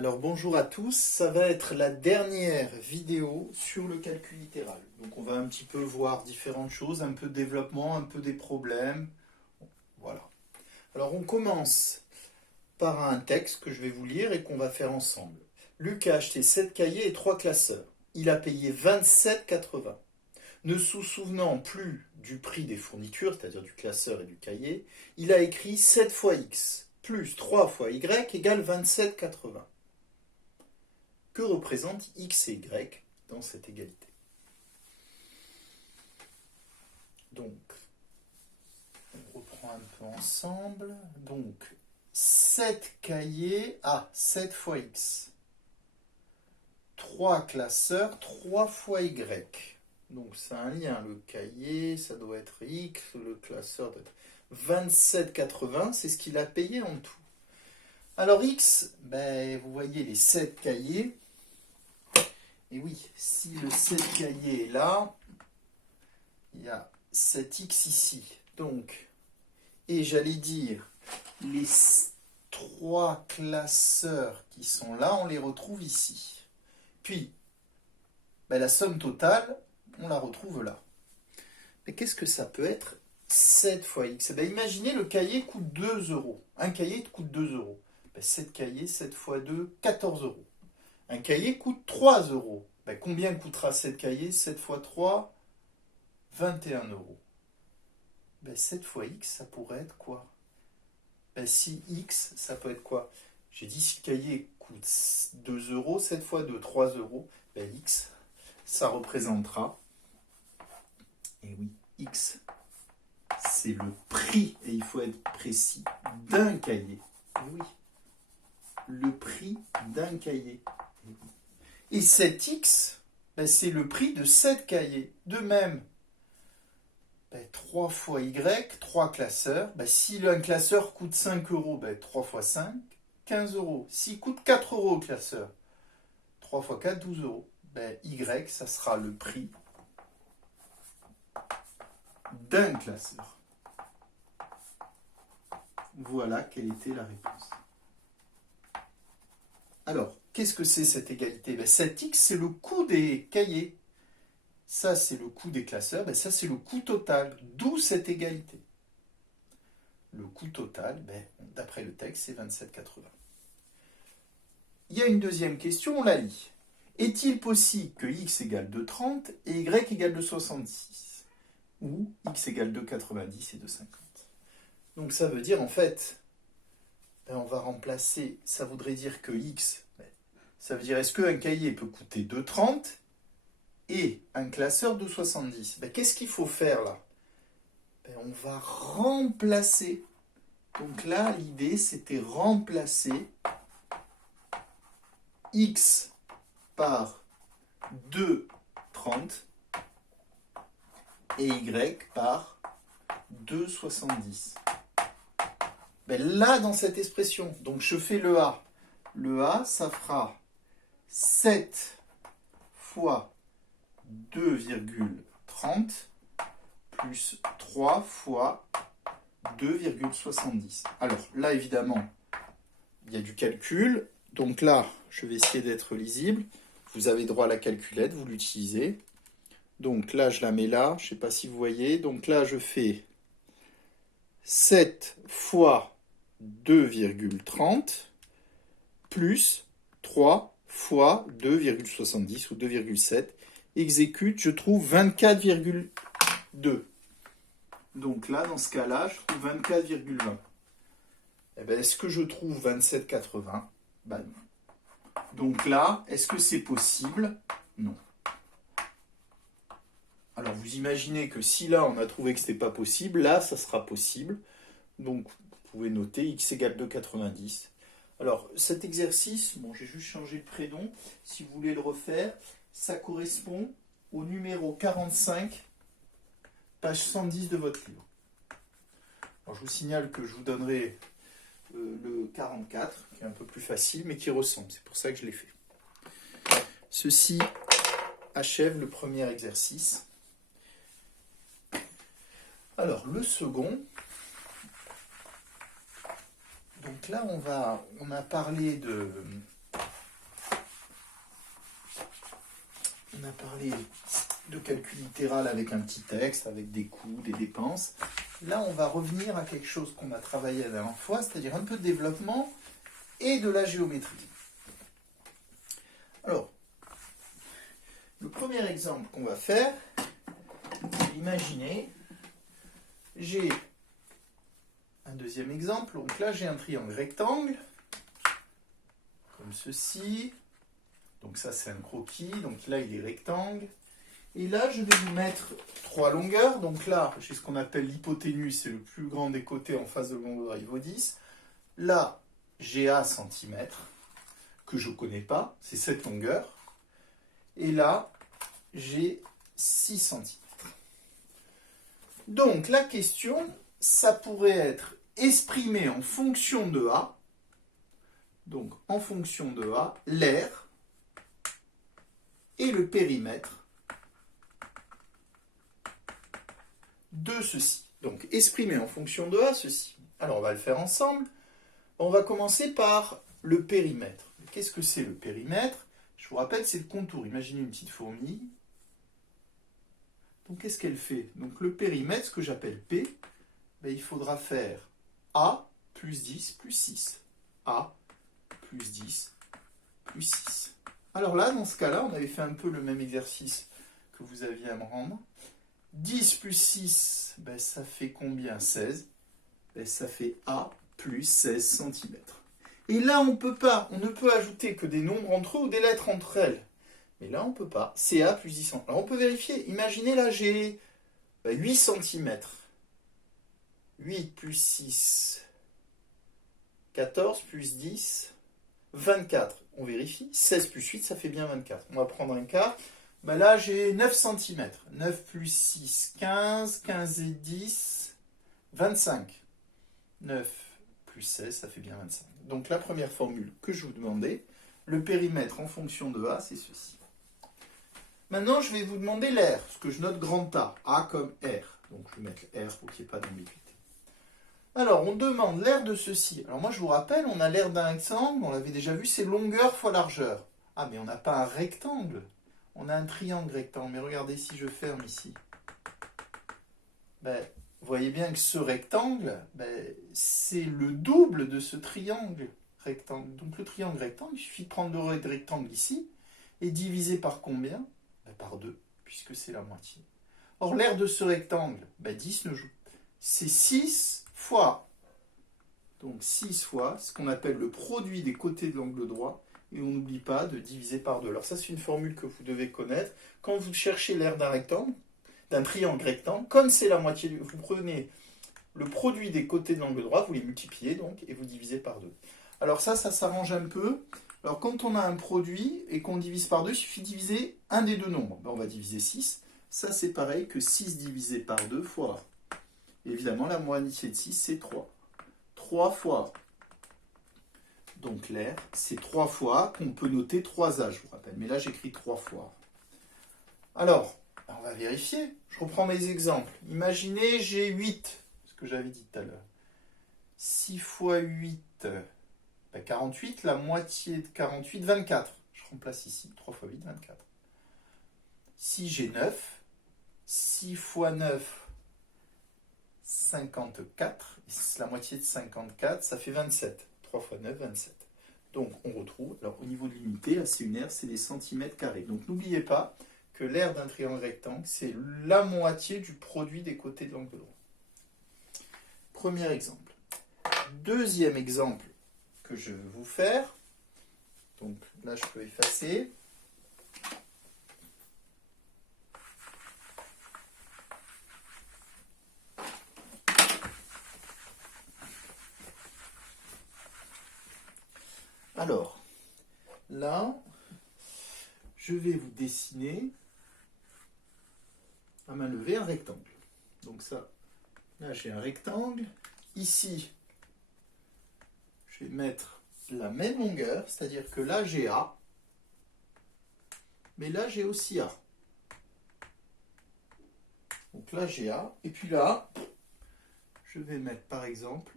Alors bonjour à tous, ça va être la dernière vidéo sur le calcul littéral. Donc on va un petit peu voir différentes choses, un peu de développement, un peu des problèmes. Voilà. Alors on commence par un texte que je vais vous lire et qu'on va faire ensemble. Luc a acheté 7 cahiers et 3 classeurs. Il a payé 27,80. Ne se souvenant plus du prix des fournitures, c'est-à-dire du classeur et du cahier, il a écrit 7 fois x plus 3 fois y égale 27,80. Que représentent x et y dans cette égalité? Donc, on reprend un peu ensemble. Donc, 7 cahiers à 7 fois x. 3 classeurs, 3 fois y. Donc, c'est un lien. Le cahier, ça doit être x. Le classeur doit être 27,80. C'est ce qu'il a payé en tout. Alors, x, vous voyez les 7 cahiers. Et oui, si le 7 cahier est là, il y a 7x ici. Donc, et j'allais dire, les 3 classeurs qui sont là, on les retrouve ici. Puis, la somme totale, on la retrouve là. Mais qu'est-ce que ça peut être 7 fois x? Imaginez, le cahier coûte 2 euros. Un cahier coûte 2 euros. 7 cahiers, 7 fois 2, 14 euros. Un cahier coûte 3 euros. Combien coûtera 7 cahiers? 7 fois 3, 21 euros. 7 fois x, ça pourrait être quoi? Si x, ça peut être quoi? J'ai dit si le cahier coûte 2 euros, 7 fois 2, 3 euros. X, ça représentera, et oui, x, c'est le prix, et il faut être précis, d'un cahier. Et oui, le prix d'un cahier. Et 7x, c'est le prix de 7 cahiers. De même, 3 fois y, 3 classeurs. Si un classeur coûte 5 euros, 3 fois 5, 15 euros. S'il coûte 4 euros au classeur, 3 fois 4, 12 euros. Y, ça sera le prix d'un classeur. Voilà quelle était la réponse. Alors, qu'est-ce que c'est cette égalité? 7x, c'est le coût des cahiers. Ça, c'est le coût des classeurs. Ça, c'est le coût total. D'où cette égalité. Le coût total, d'après le texte, c'est 27,80. Il y a une deuxième question, on la lit. Est-il possible que x égale 2,30 et y égale 2,66? Ou x égale 2,90 et 2,50? Donc ça veut dire, en fait, on va remplacer, ça voudrait dire que x, ça veut dire, est-ce qu'un cahier peut coûter 2,30 et un classeur 2,70? Qu'est-ce qu'il faut faire là? On va remplacer. Donc là, l'idée, c'était remplacer x par 2,30 et y par 2,70. Là, dans cette expression, donc je fais le A. Le A, ça fera 7 fois 2,30 plus 3 fois 2,70. Alors là, évidemment, il y a du calcul. Donc là, je vais essayer d'être lisible. Vous avez droit à la calculette, vous l'utilisez. Donc là, je la mets là. Je ne sais pas si vous voyez. Donc là, je fais 7 fois 2,30 plus 3 fois 2,70 ou 2,7. Exécute, je trouve 24,2. Donc là, dans ce cas-là, je trouve 24,20. Est-ce que je trouve 27,80? Non. Donc là, est-ce que c'est possible? Non. Alors vous imaginez que si là, on a trouvé que ce n'était pas possible, là, ça sera possible. Donc vous pouvez noter x égale 2,90. Alors cet exercice, j'ai juste changé le prénom. Si vous voulez le refaire, ça correspond au numéro 45, page 110 de votre livre. Alors, je vous signale que je vous donnerai le 44, qui est un peu plus facile, mais qui ressemble. C'est pour ça que je l'ai fait. Ceci achève le premier exercice. Alors, le second. Donc là, on a parlé On a parlé de calcul littéral avec un petit texte, avec des coûts, des dépenses. Là, on va revenir à quelque chose qu'on a travaillé la dernière fois, c'est-à-dire un peu de développement et de la géométrie. Alors, le premier exemple qu'on va faire, c'est imaginer, j'ai un deuxième exemple. Donc là, j'ai un triangle rectangle, comme ceci. Donc ça, c'est un croquis. Donc là, il est rectangle. Et là, je vais vous mettre 3 longueurs. Donc là, j'ai ce qu'on appelle l'hypoténuse, c'est le plus grand des côtés en face de longueur, il vaut 10. Là, j'ai A centimètres, que je ne connais pas, c'est cette longueur. Et là, j'ai 6 centimètres. Donc la question, ça pourrait être exprimé en fonction de A. Donc en fonction de A, l'aire et le périmètre de ceci. Donc exprimé en fonction de A, ceci. Alors on va le faire ensemble. On va commencer par le périmètre. Qu'est-ce que c'est le périmètre? Je vous rappelle, c'est le contour. Imaginez une petite fourmi. Donc qu'est-ce qu'elle fait? Donc le périmètre, ce que j'appelle P, ben, il faudra faire A plus 10 plus 6. A plus 10 plus 6. Alors là, dans ce cas-là, on avait fait un peu le même exercice que vous aviez à me rendre. 10 plus 6, ben, ça fait combien? 16. Ben, ça fait A plus 16 cm. Et là, on ne peut ajouter que des nombres entre eux ou des lettres entre elles. Mais là, on ne peut pas. C'est A plus 10 cm. Alors, on peut vérifier. Imaginez, là, j'ai 8 cm. 8 plus 6, 14 plus 10, 24. On vérifie. 16 plus 8, ça fait bien 24. On va prendre un quart. Ben là, j'ai 9 cm. 9 plus 6, 15. 15 et 10, 25. 9 plus 16, ça fait bien 25. Donc la première formule que je vous demandais, le périmètre en fonction de A, c'est ceci. Maintenant, je vais vous demander l'aire, ce que je note grand A, A comme R. Donc je vais mettre R pour qu'il n'y ait pas d'ambiguïté. Alors, on demande l'aire de ceci. Alors moi, je vous rappelle, on a l'aire d'un rectangle, on l'avait déjà vu, c'est longueur fois largeur. Ah, mais on n'a pas un rectangle. On a un triangle rectangle. Mais regardez, si je ferme ici. Ben, vous voyez bien que ce rectangle, ben, c'est le double de ce triangle rectangle. Donc le triangle rectangle, il suffit de prendre le rectangle ici et diviser par combien? Ben, par 2, puisque c'est la moitié. Or, l'aire de ce rectangle, ben, 10 ne joue. C'est 6 fois. Donc 6 fois ce qu'on appelle le produit des côtés de l'angle droit. Et on n'oublie pas de diviser par 2. Alors ça, c'est une formule que vous devez connaître. Quand vous cherchez l'aire d'un rectangle, d'un triangle rectangle, comme c'est la moitié, vous prenez le produit des côtés de l'angle droit, vous les multipliez donc, et vous divisez par 2. Alors ça s'arrange un peu. Alors quand on a un produit et qu'on divise par 2, il suffit de diviser un des deux nombres. Ben, on va diviser 6. Ça c'est pareil que 6 divisé par 2 fois. Évidemment, la moitié de 6, c'est 3. 3 fois. Donc l'aire, c'est 3 fois qu'on peut noter 3A, je vous rappelle. Mais là, j'écris 3 fois. Alors, on va vérifier. Je reprends mes exemples. Imaginez, j'ai 8, ce que j'avais dit tout à l'heure. 6 fois 8, ben 48. La moitié de 48, 24. Je remplace ici. 3 fois 8, 24. Si j'ai 9, 6 fois 9, 54. La moitié de 54, ça fait 27. 3 fois 9, 27. Donc, on retrouve, alors au niveau de l'unité, là, c'est une aire, c'est des centimètres carrés. Donc, n'oubliez pas que l'aire d'un triangle rectangle, c'est la moitié du produit des côtés de l'angle droit. Premier exemple. Deuxième exemple que je vais vous faire. Donc, là, je peux effacer. Alors, là, je vais vous dessiner à main levée un rectangle. Donc ça, là j'ai un rectangle. Ici, je vais mettre la même longueur, c'est-à-dire que là j'ai A, mais là j'ai aussi A. Donc là j'ai A, et puis là, je vais mettre par exemple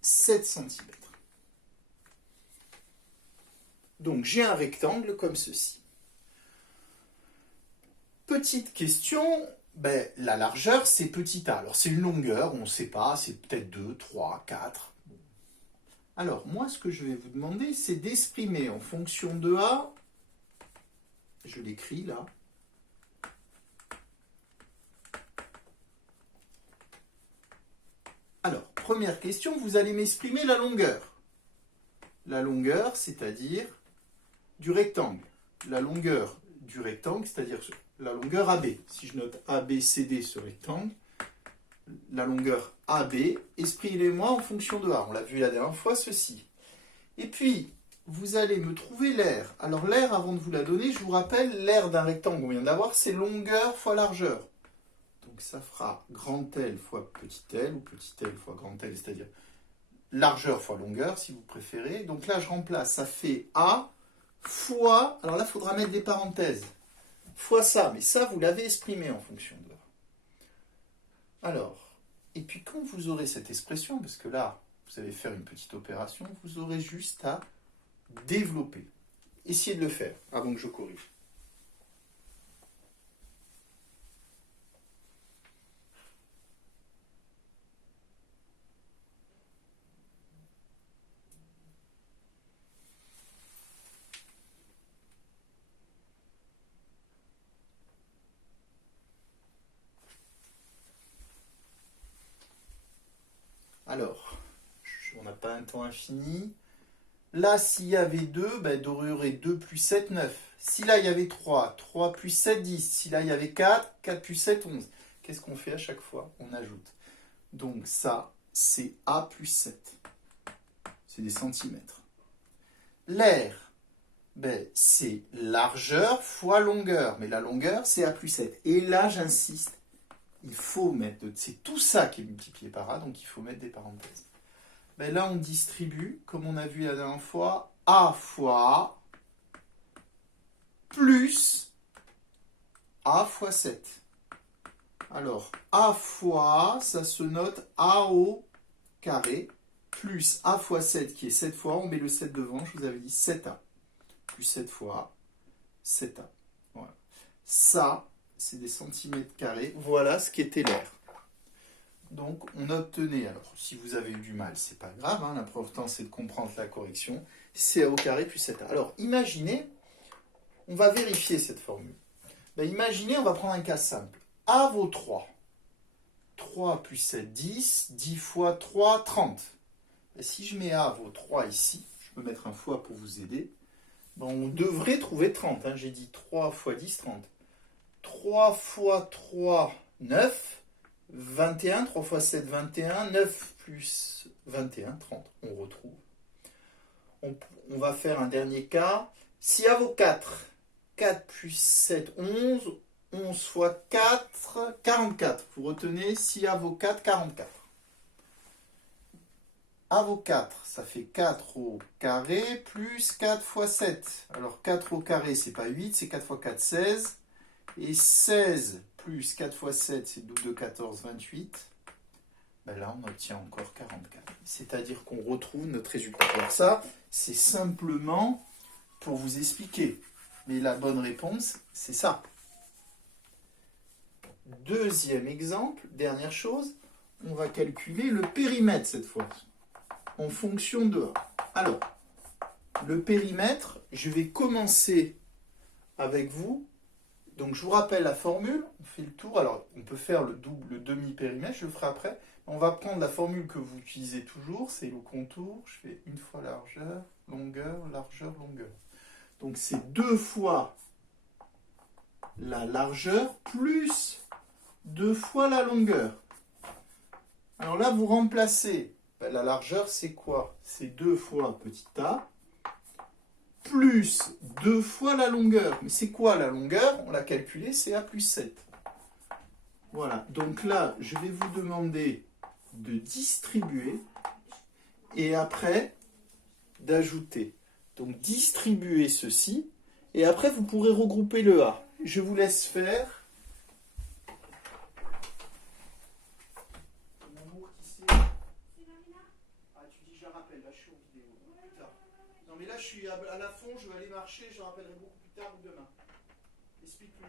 7 cm. Donc j'ai un rectangle comme ceci. petite question, ben, la largeur, c'est petit a. Alors, c'est une longueur, on ne sait pas, c'est peut-être 2, 3, 4. Alors, moi, ce que je vais vous demander, c'est d'exprimer en fonction de a, je l'écris là, alors, première question, vous allez m'exprimer la longueur. La longueur, c'est-à-dire du rectangle. La longueur du rectangle, c'est-à-dire la longueur AB. Si je note ABCD ce rectangle, la longueur AB, exprimez-moi en fonction de A. On l'a vu la dernière fois, ceci. Et puis, vous allez me trouver l'aire. Alors l'aire, avant de vous la donner, je vous rappelle, l'aire d'un rectangle qu'on vient d'avoir, c'est longueur fois largeur. Donc ça fera grand L fois petit l, ou petit l fois grand L, c'est-à-dire largeur fois longueur, si vous préférez. Donc là, je remplace, ça fait A fois, alors là, il faudra mettre des parenthèses, fois ça, mais ça, vous l'avez exprimé en fonction de A. Alors, et puis quand vous aurez cette expression, parce que là, vous allez faire une petite opération, vous aurez juste à développer. Essayez de le faire avant que je corrige. Alors, on n'a pas un temps infini. Là, s'il y avait 2, ben, il y aurait 2 plus 7, 9. Si là, il y avait 3, 3 plus 7, 10. Si là, il y avait 4, 4 plus 7, 11. Qu'est-ce qu'on fait à chaque fois? On ajoute. Donc ça, c'est A plus 7. C'est des centimètres. L'air, ben, c'est largeur fois longueur. Mais la longueur, c'est A plus 7. Et là, j'insiste, il faut mettre... C'est tout ça qui est multiplié par A, donc il faut mettre des parenthèses. Ben là, on distribue, comme on a vu la dernière fois, A fois A plus A fois 7. Alors, A fois A, ça se note A au carré, plus A fois 7, qui est 7 fois A, on met le 7 devant, je vous avais dit 7A. Plus 7 fois A, 7A. Voilà. Ça, c'est des centimètres carrés. Voilà ce qu'était l'air. Donc, on obtenait, alors si vous avez eu du mal, c'est pas grave, hein, l'important c'est de comprendre la correction, c'est A au carré plus 7A. Alors, imaginez, on va vérifier cette formule. Ben, imaginez, on va prendre un cas simple. A vaut 3. 3 plus 7, 10. 10 fois 3, 30. Ben, si je mets A vaut 3 ici, je peux mettre un fois pour vous aider, ben, on devrait trouver 30. Hein. J'ai dit 3 fois 10, 30. 3 fois 3, 9. 21, 3 fois 7, 21, 9 plus 21, 30, on retrouve. On va faire un dernier cas. Si A vaut 4, 4 plus 7, 11, 11 fois 4, 44. Vous retenez, si A vaut 4, 44. A vaut 4, ça fait 4 au carré plus 4 fois 7. Alors 4 au carré, c'est pas 8, c'est 4 fois 4, 16. Et 16 plus 4 fois 7, c'est 12 de 14, 28. Ben là, on obtient encore 44. C'est-à-dire qu'on retrouve notre résultat. Alors ça, c'est simplement pour vous expliquer. Mais la bonne réponse, c'est ça. Deuxième exemple, dernière chose, on va calculer le périmètre cette fois, en fonction de A. Alors, le périmètre, je vais commencer avec vous. Donc je vous rappelle la formule, on fait le tour. Alors on peut faire le demi-périmètre, je le ferai après. On va prendre la formule que vous utilisez toujours, c'est le contour. Je fais une fois largeur, longueur, largeur, longueur. Donc c'est 2 fois la largeur plus 2 fois la longueur. Alors là, vous remplacez. Ben, la largeur, c'est quoi? C'est 2 fois petit a plus 2 fois la longueur. Mais c'est quoi la longueur? On l'a calculé, c'est A plus 7. Voilà, donc là, je vais vous demander de distribuer et après d'ajouter. Donc distribuer ceci et après vous pourrez regrouper le A. Je vous laisse faire. Ah, tu dis, je rappelle, là je suis en vidéo. Plus tard. Non mais là je suis à la fond, je vais aller marcher, je rappellerai beaucoup plus tard ou demain. Explique-lui.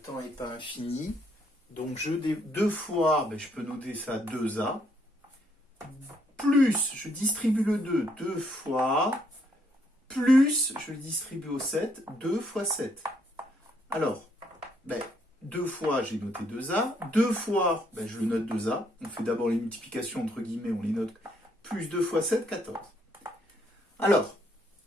temps n'est pas infini. Donc, 2 fois, ben, je peux noter ça 2A. Plus, je distribue le 2 fois. Plus, je le distribue au 7, 2 fois 7. Alors, ben, 2 fois, j'ai noté 2A. 2 fois, ben, je le note 2A. On fait d'abord les multiplications, entre guillemets, on les note. Plus 2 fois 7, 14. Alors,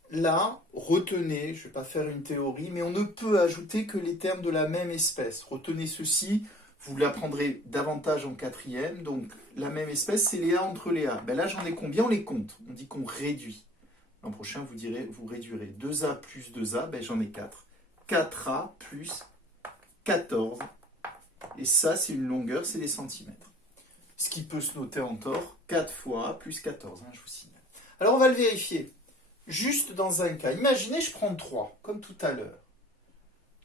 là, retenez, je ne vais pas faire une théorie, mais on ne peut ajouter que les termes de la même espèce. Retenez ceci, vous l'apprendrez davantage en 4e. Donc, la même espèce, c'est les A entre les A. Ben là, j'en ai combien? On les compte. On dit qu'on réduit. L'an prochain, vous réduirez 2A plus 2A, ben j'en ai 4. 4A plus 14. Et ça, c'est une longueur, c'est des centimètres. Ce qui peut se noter en tort, 4 fois A plus 14, je vous signale. Alors, on va le vérifier. Juste dans un cas. Imaginez, je prends 3, comme tout à l'heure.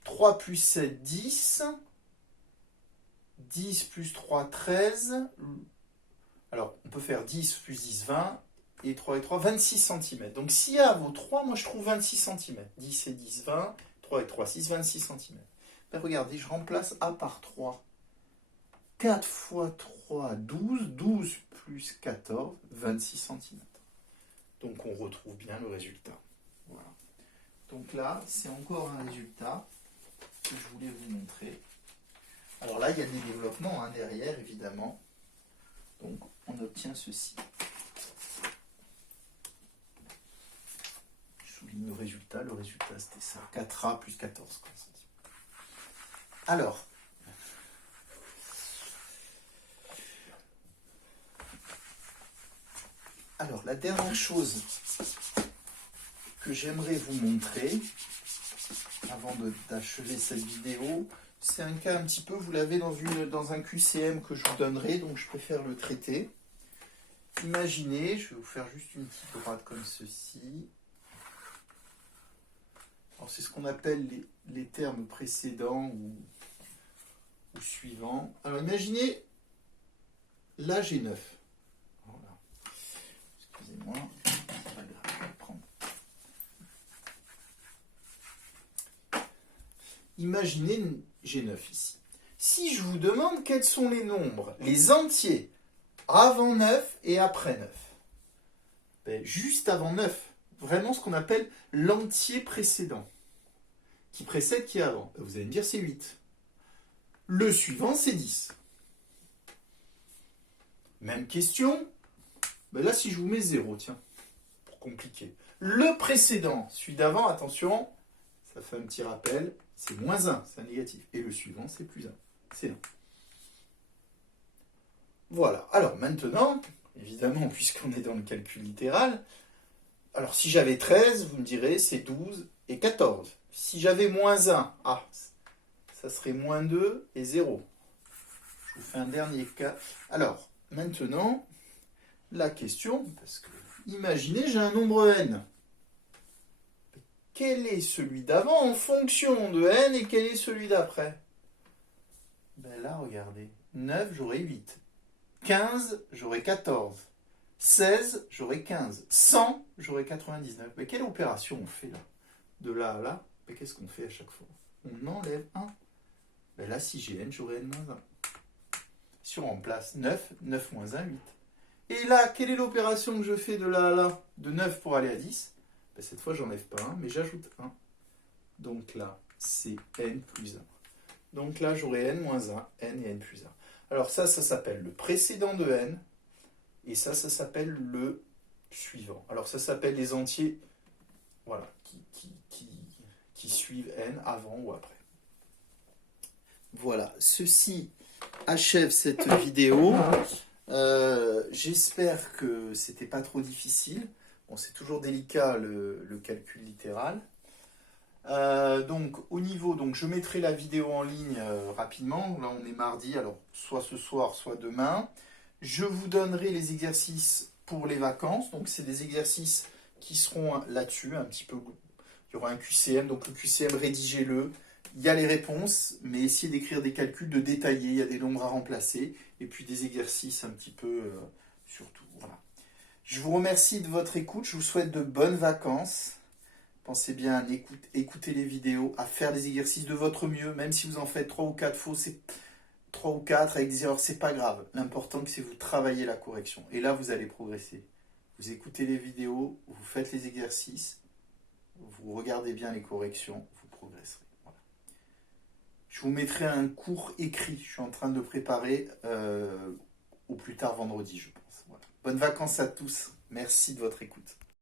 3 plus 7, 10. 10 plus 3, 13. Alors, on peut faire 10 plus 10, 20. Et 3 et 3, 26 cm. Donc, si A vaut 3, moi, je trouve 26 cm. 10 et 10, 20. 3 et 3, 6, 26 cm. Ben, regardez, je remplace A par 3. 4 fois 3, 12. 12 plus 14, 26 cm. Donc, on retrouve bien le résultat. Voilà. Donc là, c'est encore un résultat que je voulais vous montrer. Alors là, il y a des développements derrière, évidemment. Donc, on obtient ceci. Je souligne le résultat c'était ça. 4A plus 14. Alors, la dernière chose que j'aimerais vous montrer, avant d'achever cette vidéo, c'est un cas un petit peu, vous l'avez dans un QCM que je vous donnerai, donc je préfère le traiter. Imaginez, je vais vous faire juste une petite droite comme ceci. Alors c'est ce qu'on appelle les termes précédents ou suivants. Alors imaginez, là j'ai 9. Voilà. Excusez-moi. Imaginez, j'ai 9 ici. Si je vous demande quels sont les nombres, les entiers, avant 9 et après 9, ben, juste avant 9, vraiment ce qu'on appelle l'entier précédent, qui précède qui est avant. Ben, vous allez me dire c'est 8. Le suivant c'est 10. Même question. Ben là si je vous mets 0, tiens, pour compliquer. Le précédent, celui d'avant, attention, ça fait un petit rappel, c'est moins 1, c'est un négatif. Et le suivant, c'est plus 1, c'est 1. Voilà. Alors maintenant, évidemment, puisqu'on est dans le calcul littéral, alors si j'avais 13, vous me direz, c'est 12 et 14. Si j'avais moins 1, ça serait moins 2 et 0. Je vous fais un dernier cas. Alors, maintenant, la question, parce que imaginez, j'ai un nombre n. Quel est celui d'avant en fonction de n et quel est celui d'après? Ben là, regardez. 9, j'aurai 8. 15, j'aurai 14. 16, j'aurai 15. 100, j'aurai 99. Mais quelle opération on fait là? De là à là, mais qu'est-ce qu'on fait à chaque fois? On enlève 1. Ben là, si j'ai n, j'aurai n-1. Si on remplace 9, 9 moins 1, 8. Et là, quelle est l'opération que je fais de là à là? De 9 pour aller à 10. Ben cette fois, j'enlève pas 1, mais j'ajoute 1. Donc là, c'est n plus 1. Donc là, j'aurai n moins 1, n et n plus 1. Alors ça s'appelle le précédent de n. Et ça s'appelle le suivant. Alors ça s'appelle les entiers, voilà, qui suivent n avant ou après. Voilà, ceci achève cette vidéo. J'espère que c'était pas trop difficile. Bon, c'est toujours délicat le calcul littéral. Donc au niveau, donc je mettrai la vidéo en ligne rapidement. Là on est mardi, alors soit ce soir, soit demain. Je vous donnerai les exercices pour les vacances. Donc c'est des exercices qui seront là-dessus un petit peu. Il y aura un QCM, donc le QCM rédigez-le. Il y a les réponses, mais essayez d'écrire des calculs, de détailler. Il y a des nombres à remplacer et puis des exercices un petit peu surtout. Voilà. Je vous remercie de votre écoute. Je vous souhaite de bonnes vacances. Pensez bien à écouter les vidéos, à faire les exercices de votre mieux, même si vous en faites 3 ou 4 faux, c'est 3 ou 4 avec des erreurs, c'est pas grave. L'important c'est que vous travaillez la correction. Et là, vous allez progresser. Vous écoutez les vidéos, vous faites les exercices, vous regardez bien les corrections, vous progresserez. Voilà. Je vous mettrai un cours écrit, je suis en train de le préparer au plus tard vendredi, je pense. Voilà. Bonnes vacances à tous. Merci de votre écoute.